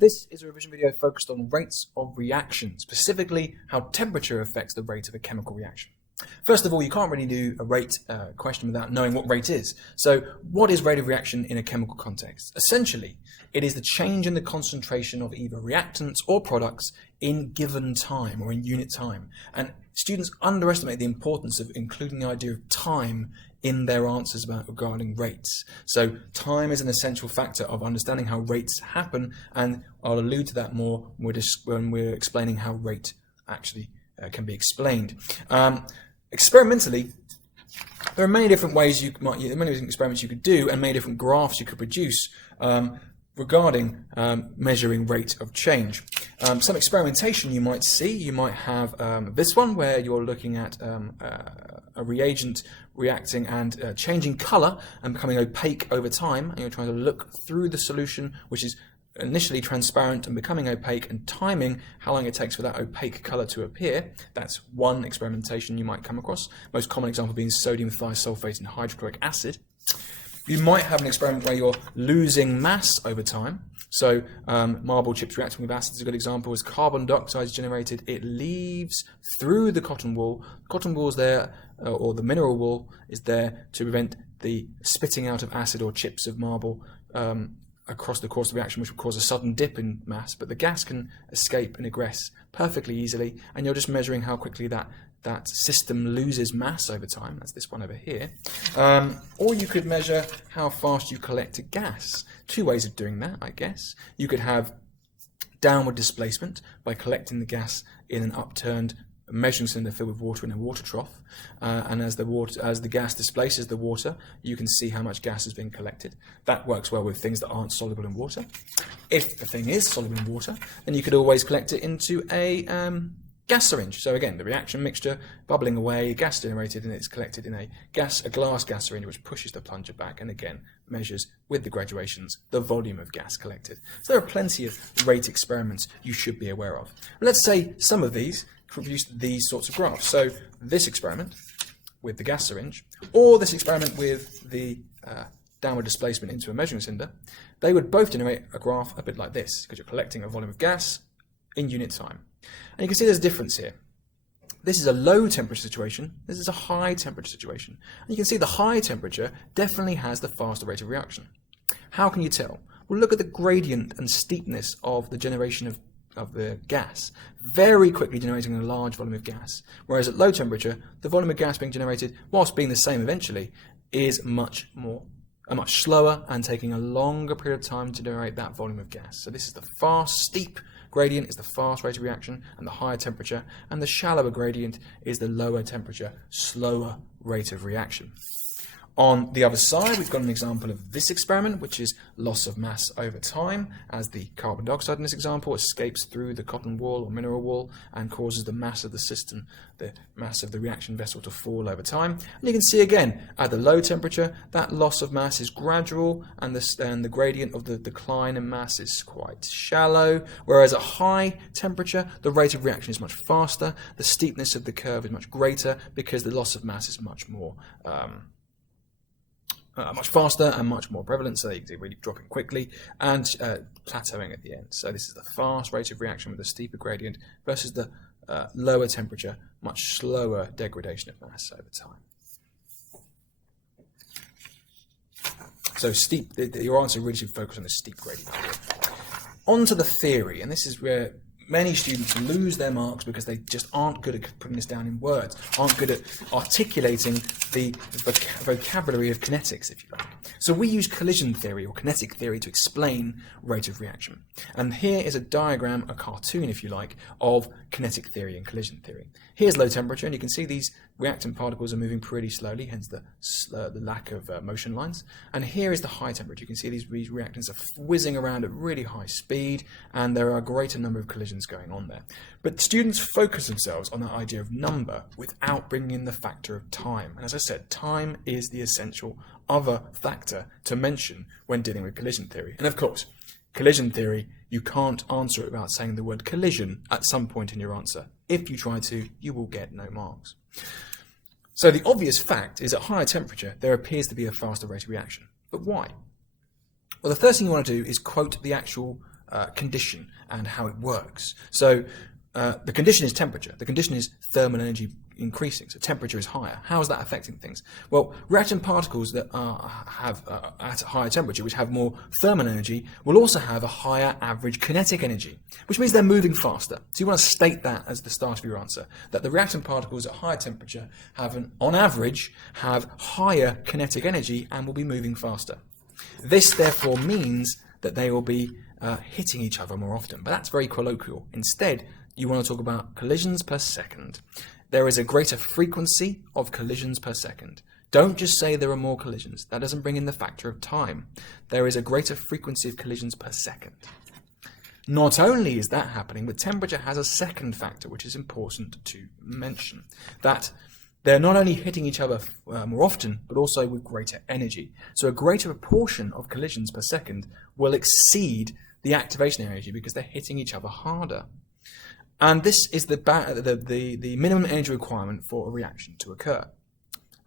This is a revision video focused on rates of reaction, specifically how temperature affects the rate of a chemical reaction. First of all, you can't really do a rate question without knowing what rate is. So what is rate of reaction in a chemical context? Essentially, it is the change in the concentration of either reactants or products in given time or in unit time. And students underestimate the importance of including the idea of time in their answers regarding rates. So time is an essential factor of understanding how rates happen, and I'll allude to that more when we're explaining how rate actually can be explained. Experimentally, there are many different ways many different experiments you could do, and many different graphs you could produce regarding measuring rate of change. Some experimentation you might see, you might have this one where you're looking at a reagent reacting and changing color and becoming opaque over time, and you're trying to look through the solution, which is initially transparent and becoming opaque, and timing how long it takes for that opaque color to appear. That's one experimentation you might come across. Most common example being sodium thiosulfate and hydrochloric acid. You might have an experiment where you're losing mass over time. So marble chips reacting with acid is a good example. As carbon dioxide is generated, it leaves through the cotton wool. The cotton wool is there, or the mineral wool is there to prevent the spitting out of acid or chips of marble across the course of the reaction, which will cause a sudden dip in mass, but the gas can escape and egress perfectly easily, and you're just measuring how quickly that system loses mass over time. That's this one over here. Or you could measure how fast you collect a gas. Two ways of doing that, I guess. You could have downward displacement by collecting the gas in an upturned measuring cylinder filled with water in a water trough, and as the gas displaces the water, you can see how much gas has been collected. That works well with things that aren't soluble in water. If the thing is soluble in water, then you could always collect it into a gas syringe. So again, the reaction mixture bubbling away, gas generated, and it's collected in a glass gas syringe, which pushes the plunger back and again measures with the graduations the volume of gas collected. So there are plenty of rate experiments you should be aware of. Let's say some of these produce these sorts of graphs. So this experiment with the gas syringe, or this experiment with the downward displacement into a measuring cylinder, they would both generate a graph a bit like this, because you're collecting a volume of gas in unit time. And you can see there's a difference here. This is a low temperature situation, this is a high temperature situation. And you can see the high temperature definitely has the faster rate of reaction. How can you tell? Well, look at the gradient and steepness of the generation of the gas, very quickly generating a large volume of gas. Whereas at low temperature, the volume of gas being generated, whilst being the same eventually, is much slower and taking a longer period of time to generate that volume of gas. So this is the fast, steep gradient is the fast rate of reaction and the higher temperature, and the shallower gradient is the lower temperature, slower rate of reaction. On the other side, we've got an example of this experiment, which is loss of mass over time, as the carbon dioxide in this example escapes through the cotton wool or mineral wool and causes the mass of the system, the mass of the reaction vessel, to fall over time. And you can see again, at the low temperature, that loss of mass is gradual, and the gradient of the decline in mass is quite shallow, whereas at high temperature, the rate of reaction is much faster, the steepness of the curve is much greater, because the loss of mass is much more much faster and much more prevalent, so they're really dropping quickly and plateauing at the end. So this is the fast rate of reaction with a steeper gradient versus the lower temperature, much slower degradation of mass over time. So steep, your answer really should focus on the steep gradient. On to the theory, and this is where many students lose their marks because they just aren't good at putting this down in words, aren't good at articulating the vocabulary of kinetics, if you like. So we use collision theory or kinetic theory to explain rate of reaction. And here is a diagram, a cartoon, if you like, of kinetic theory and collision theory. Here's low temperature, and you can see these reactant particles are moving pretty slowly, hence the lack of motion lines. And here is the high temperature. You can see these reactants are whizzing around at really high speed, and there are a greater number of collisions going on there. But students focus themselves on that idea of number without bringing in the factor of time. And as I said, time is the essential other factor to mention when dealing with collision theory. And of course, collision theory, you can't answer it without saying the word collision at some point in your answer. If you try to, you will get no marks. So the obvious fact is at higher temperature, there appears to be a faster rate of reaction. But why? Well, the first thing you want to do is quote the actual condition and how it works. So the condition is temperature. The condition is thermal energy increasing, so temperature is higher. How is that affecting things? Well, reactant particles that have at a higher temperature, which have more thermal energy, will also have a higher average kinetic energy, which means they're moving faster. So you want to state that as the start of your answer, that the reactant particles at higher temperature on average, have higher kinetic energy and will be moving faster. This therefore means that they will be hitting each other more often, but that's very colloquial. Instead, you want to talk about collisions per second. There is a greater frequency of collisions per second. Don't just say there are more collisions. That doesn't bring in the factor of time. There is a greater frequency of collisions per second. Not only is that happening, but temperature has a second factor, which is important to mention. That they're not only hitting each other more often, but also with greater energy. So a greater proportion of collisions per second will exceed the activation energy because they're hitting each other harder. And this is the minimum energy requirement for a reaction to occur.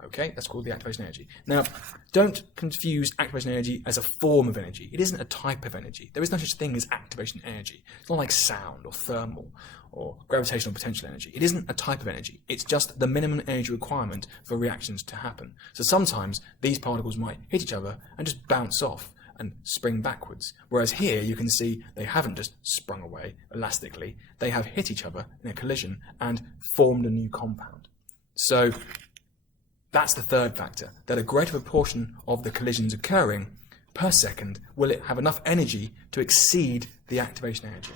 Okay, that's called the activation energy. Now, don't confuse activation energy as a form of energy. It isn't a type of energy. There is no such thing as activation energy. It's not like sound or thermal or gravitational potential energy. It isn't a type of energy. It's just the minimum energy requirement for reactions to happen. So sometimes these particles might hit each other and just bounce off and spring backwards. Whereas here you can see they haven't just sprung away elastically. They have hit each other in a collision and formed a new compound. So that's the third factor, that a greater proportion of the collisions occurring per second will it have enough energy to exceed the activation energy.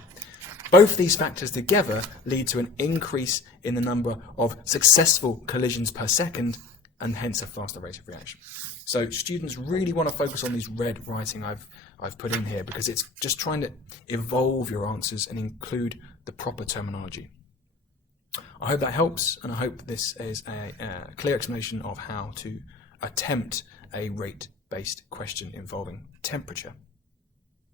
Both these factors together lead to an increase in the number of successful collisions per second and hence a faster rate of reaction. So students really want to focus on these red writing I've put in here because it's just trying to evolve your answers and include the proper terminology. I hope that helps, and I hope this is a clear explanation of how to attempt a rate-based question involving temperature.